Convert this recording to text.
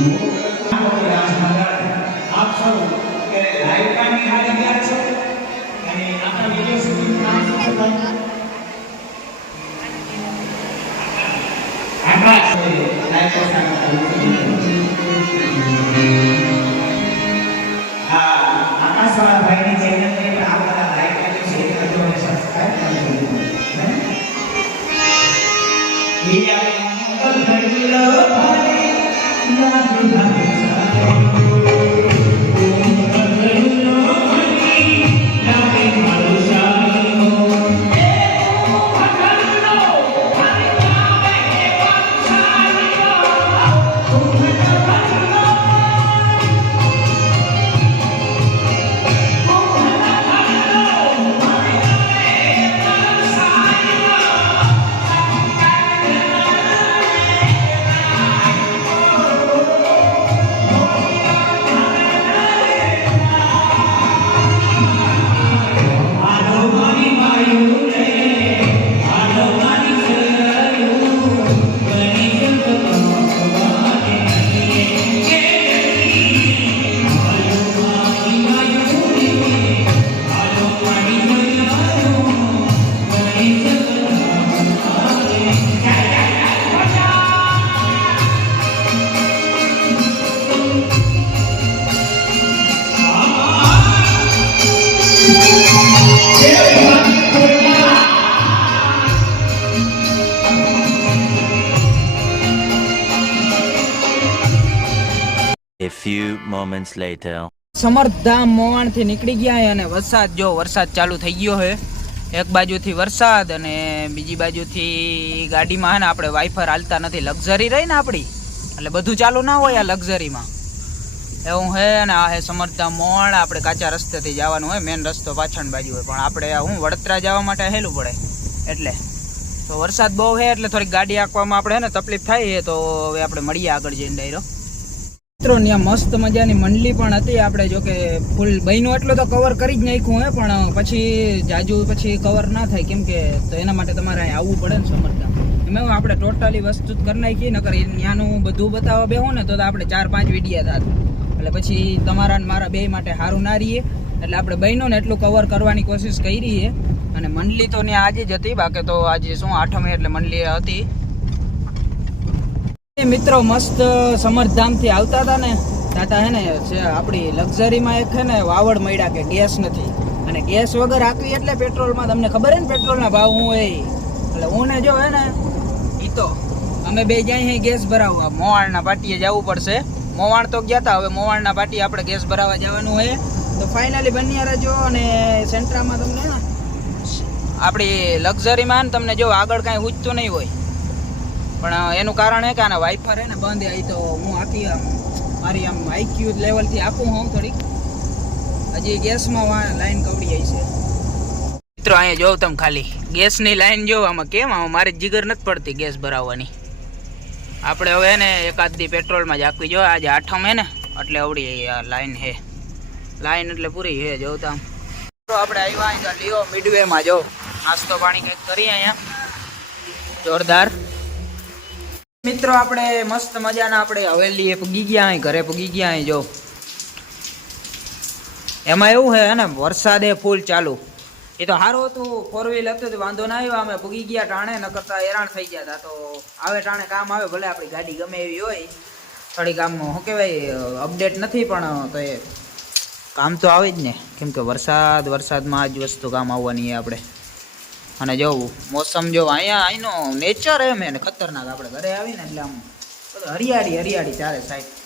आप सब लाइव का निहाल किया છો અને આપણા વિડિયો શૂટિંગ નામ શું છે આકાશ લાઈવ હા આકાશ વાળા ભાઈની ચેનલ ને પણ આપણા લાઈક કરી શેર કરજો અને સબસ્ક્રાઇબ કરજો ये मंगल घड़िलो भाई लागे भाई A few moments later. સમરધામ મોવાણ થી નીકળી ગયા અને વરસાદ ચાલુ થઈ ગયો છે. એક બાજુથી વરસાદ અને બીજી બાજુથી ગાડીમાં હે ને આપણે વાઇફર હાલતા નથી. લક્ઝરી રહી ને આપણી એટલે બધું ચાલુ ના હોય આ લક્ઝરીમાં એવું હે. અને આ હે સમરધામ મોવાણ. આપણે કાચા રસ્તેથી જવાનું હોય, મેન રસ્તો પાછળ બાજુ હોય, પણ આપણે હું વડોદરા જવા માટે હેલું પડે એટલે તો વરસાદ બહુ છે એટલે થોડીક ગાડી આંકવામાં આપણે હે ને તકલીફ થાય છે. તો હવે આપણે મળીએ આગળ જઈને ડાયરો. મિત્રો ત્યાં મસ્ત મજાની મંડલી પણ હતી. આપણે જો કે ફૂલ બહેનો એટલો તો કવર કરી જ નાખ્યું હે, પણ પછી જાજુ પછી કવર ના થાય કેમ કે તો એના માટે તમારે અહીં આવવું પડે ને સમરધામ. એમાં આપણે ટોટલી વસ્તુ જ કરી નાખીએ, નકર ત્યાંનું બધું બતાવવા બેહો ને તો આપણે 4-5 વિડીયા થાત એટલે પછી તમારા ને મારા બે માટે સારું ના રહીએ. એટલે આપણે બહેનોને એટલું કવર કરવાની કોશિશ કરી છે. અને મંડલી તો ત્યાં આજે જ હતી, બાકી તો આજે શું 8મે એટલે મંડલી હતી. મિત્રો મસ્ત સમરધામ થી આવતા હતા ને તાતા હે ને આપણી લક્ઝરીમાં એક હે ને વાવડ મળ્યા કે ગેસ નથી, અને ગેસ વગર આકવી એટલે પેટ્રોલમાં તમને ખબર હે ને પેટ્રોલના ભાવ હું હોય એટલે હું ને જો હે ને ઈ તો અમે બે જાય ગેસ ભરાવવા મોવાણના પાટીએ જવું પડશે. મોવાણ તો ગયા હતા, હવે મોવાણના પાટીએ આપણે ગેસ ભરાવવા જવાનું હોય. તો ફાઇનલી બન્યા રહેજો. અને સેન્ટ્રામાં તમને આપણી લક્ઝરીમાં ને તમને જો આગળ કાંઈ ઉચતું નહીં હોય, પણ એનું કારણ એ કે આના વાઇફર હે ને બંધ આવી તો હું આખી મારી આમ આઈક્યુ લેવલથી આપું હું થોડીક હજી ગેસમાં લાઈન કવડી આવી છે. મિત્રો અહીંયા જોઉં તમે ખાલી ગેસની લાઈન જોવો આમાં કેમ આમાં મારી જીગર નથી પડતી ગેસ ભરાવવાની. આપણે હવે ને એકાદ દી પેટ્રોલમાં જ આખવી જો. આજે 8મ હે ને એટલે અવડી લાઈન હે, લાઈન એટલે પૂરી હે. જોઉં તમે આપણે આવ્યા અહીં લીઓ મિડવેમાં જો નાસ્તો પાણી કંઈક કરીએ અહીંયા જોરદાર. મિત્રો આપણે મસ્ત મજાના આપણે હવેલી પૂગી ગયા, અહીં ઘરે પૂગી ગયા. અહીં જો એમાં એવું છે ને વરસાદે ફૂલ ચાલુ. એ તો સારું હતું, 4 વ્હીલ હતું તો વાંધો ના આવ્યો. અમે પૂગી ગયા ટાણે, ન કરતા હેરાન થઈ ગયા હતા. તો આવે ટાણે કામ આવે, ભલે આપણી ગાડી ગમે એવી હોય, થોડીક આમ શું કહેવાય અપડેટ નથી, પણ તો એ કામ તો આવે જ ને, કેમ કે વરસાદમાં આ જ વસ્તુ કામ આવવાની આપણે. અને જોવું મોસમ જો અહીંનો નેચર એમ ને ખતરનાક. આપણે ઘરે આવીને એટલે આમ બધું હરિયાળી ચારે સાઈડ.